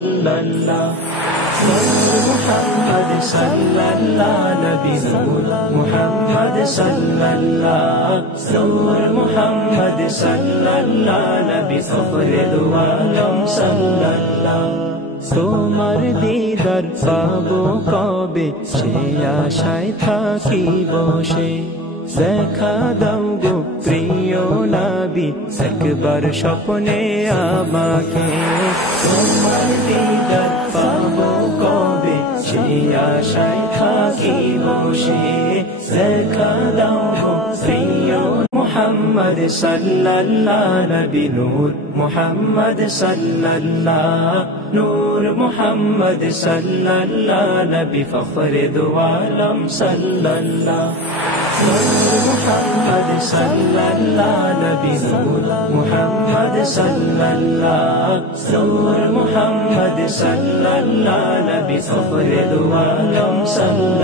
sallallahu Muhammad sallallahu Nabi Nur Muhammad sallallahu Nur Muhammad sallallahu Nabi Fakhred Alam sallallahu তোমার দিদার পাবো কবে সে আশায় থাকি বসে দেখা দাও গো প্রিয় নবী একবার স্বপ্নে আমাকে তোমার দিদার পাবো কবে সে আশায় থাকি বসে দেখা দাও গো প্রিয় Muhammad sallallahu Nabi Nur Muhammad sallallahu Nur Muhammad sallallahu Nabi Fakhred Alam sallallahu Nur Muhammad sallallahu Nabi Nur Muhammad sallallahu Nur Muhammad sallallahu Nabi Fakhred Alam sallallahu